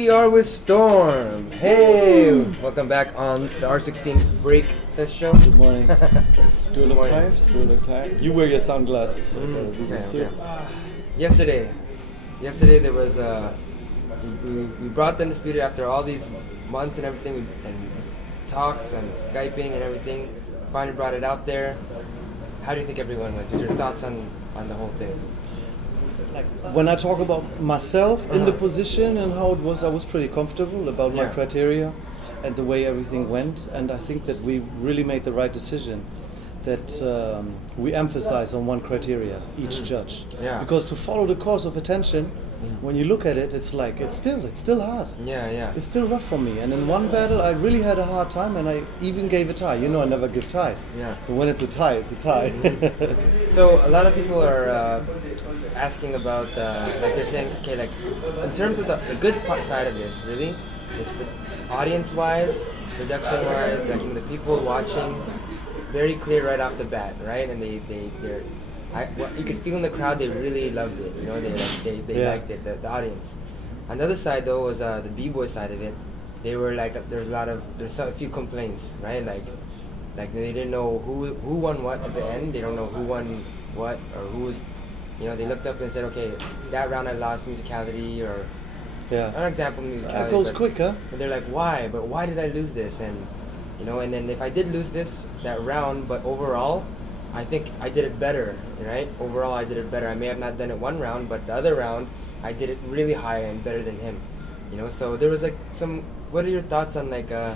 we are with Storm. Hey, welcome back on the R16 Break Fest show. Good morning. Do I Good look morning. tired? Do I look tired? You wear your sunglasses, so I gotta do this too. Yesterday there was we brought them to Speeder after all these months and everything, and talks and Skyping and everything. Finally brought it out there. How do you think everyone went? What's your thoughts on the whole thing? When I talk about myself in the position and how it was, I was pretty comfortable about my Yeah. criteria and the way everything went. And I think that we really made the right decision that we emphasize on one criteria, each judge. Yeah. Because to follow the course of attention, when you look at it, it's like, it's still hard. Yeah. It's still rough for me. And in one battle, I really had a hard time, and I even gave a tie. You know, I never give ties. Yeah. But when it's a tie, it's a tie. So a lot of people are asking about, like they're saying, okay, like in terms of the good side of this, really, is audience-wise, production-wise, like the people watching, very clear right off the bat, right? And they're you could feel in the crowd they really loved it. You know, they Yeah. liked it, the audience. On the other side though was the b-boy side of it. They were like there's a few complaints, right? Like they didn't know who won what at the end. They don't know who won what or who was. You know, they looked up and said, okay, that round I lost musicality or Yeah. an example of musicality. It goes but, quick, huh? But they're like, why? But why did I lose this? And you know, and then if I did lose that round, but overall, I think I did it better, right? Overall, I did it better. I may have not done it one round, but the other round, I did it really high and better than him. You know, so there was like some. What are your thoughts on the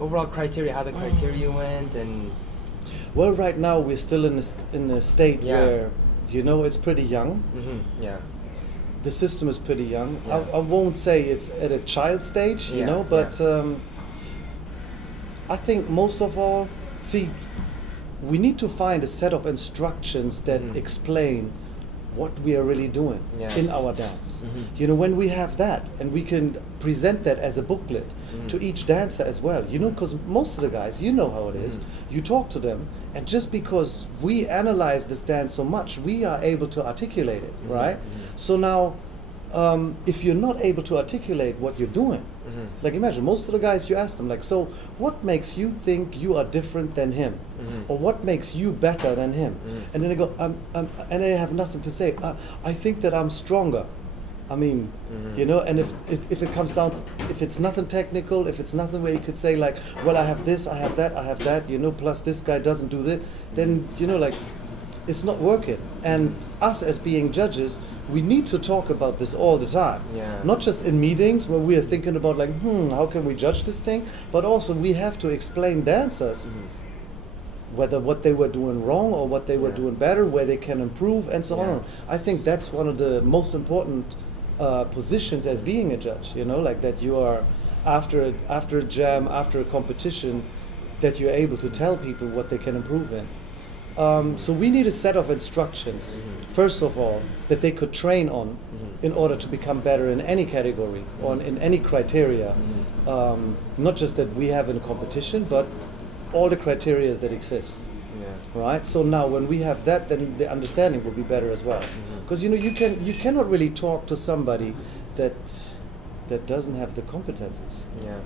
overall criteria, how the criteria went, and Well, right now we're still in a state Yeah. where, you know, it's pretty young. yeah, The system is pretty young. Yeah. I won't say it's at a child stage, you Yeah, know, but I think most of all, see, we need to find a set of instructions that explain what we are really doing Yeah. in our dance. You know, when we have that and we can present that as a booklet to each dancer as well, you know, because most of the guys, you know how it is, you talk to them, and just because we analyze this dance so much, we are able to articulate it, right? So now, if you're not able to articulate what you're doing, like imagine most of the guys, you ask them like, so what makes you think you are different than him, or what makes you better than him? And then they go, and they have nothing to say. I think that I'm stronger. I mean, you know, and if it comes down to, if it's nothing technical, if it's nothing where you could say like, well, I have this, I have that, you know, plus this guy doesn't do this, then, you know, like, it's not working. And us as being judges, we need to talk about this all the time. Yeah. Not just in meetings where we are thinking about like, how can we judge this thing? But also we have to explain dancers whether what they were doing wrong or what they were doing better, where they can improve, and so on. I think that's one of the most important positions as being a judge, you know, like that you are after a jam, after a competition, that you're able to tell people what they can improve in. So we need a set of instructions, first of all, that they could train on in order to become better in any category or in any criteria. Not just that we have in a competition, but all the criteria that exist. Right. So now, when we have that, then the understanding will be better as well. Because you know, you cannot really talk to somebody that doesn't have the competences. Yeah.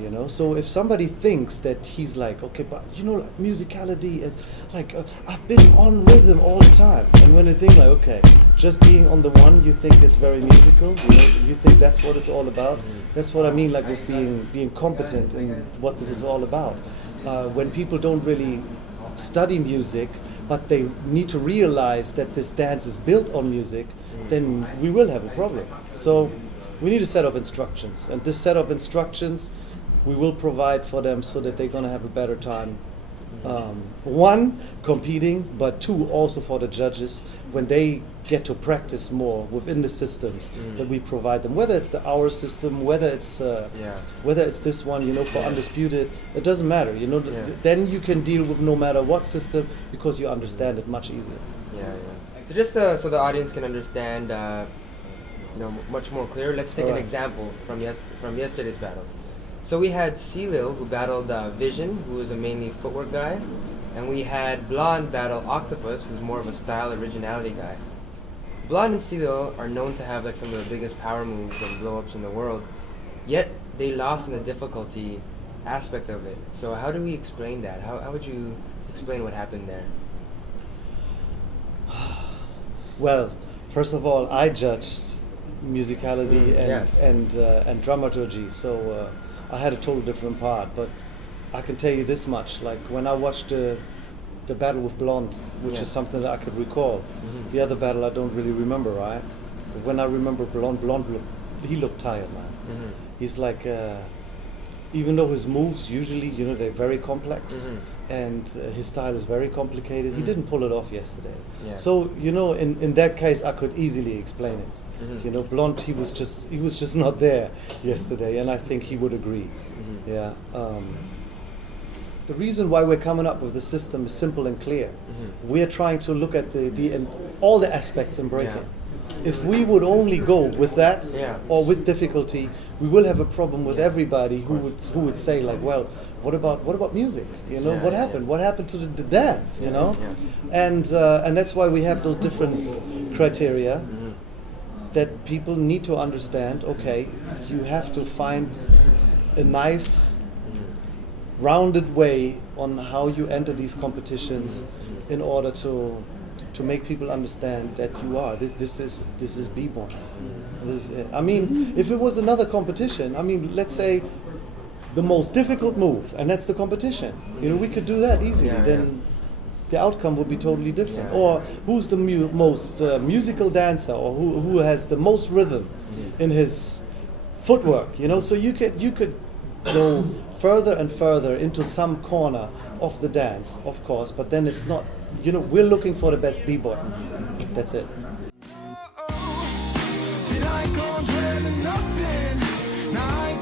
You know, so if somebody thinks that he's like, okay, but you know, like musicality is like I've been on rhythm all the time, and when they think like, okay, just being on the one, you think it's very musical, you know, you think that's what it's all about. That's what I mean, like with being competent in what this is all about. When people don't really study music, but they need to realize that this dance is built on music, then we will have a problem. So we need a set of instructions, and this set of instructions we will provide for them so that they're going to have a better time. One, competing, but two, also for the judges, when they get to practice more within the systems that we provide them, whether it's the hour system, whether it's this one, you know, for Undisputed, it doesn't matter, you know, then you can deal with no matter what system because you understand it much easier. Yeah. So just so the audience can understand, you know, much more clear, let's take an example from yesterday's battles. So we had Celil, who battled Vision, who is a mainly footwork guy, and we had Blonde battle Octopus, who's more of a style originality guy. Blonde and CeeLo are known to have like some of the biggest power moves and blow ups in the world, yet they lost in the difficulty aspect of it. So how do we explain that? How would you explain what happened there? Well, first of all, I judged musicality yes. and dramaturgy, so I had a total different part. But I can tell you this much: like when I watched the battle with Blonde, which Yes. is something that I could recall. The other battle I don't really remember, right? But when I remember Blonde he looked tired, man. He's like, even though his moves usually, they're very complex, and his style is very complicated, he didn't pull it off yesterday. Yeah. So in that case, I could easily explain it. Blonde, he was just not there yesterday, and I think he would agree. Yeah. The reason why we're coming up with the system is simple and clear. We're trying to look at all the aspects in breaking. If we would only go with that or with difficulty, we will have a problem with everybody who would say like, well, what about music? What happened? What happened to the dance? And that's why we have those different criteria that people need to understand. Okay, you have to find a nice rounded way on how you enter these competitions in order to make people understand that this is b-boy. I mean, if it was another competition, I mean, let's say the most difficult move, and that's the competition. We could do that easily. Then the outcome would be totally different. Or who's the most musical dancer, or who has the most rhythm in his footwork. So you could go further and further into some corner of the dance, of course, but then it's not, we're looking for the best b-boy. That's it. Said I ain't going better than nothing. Now I ain't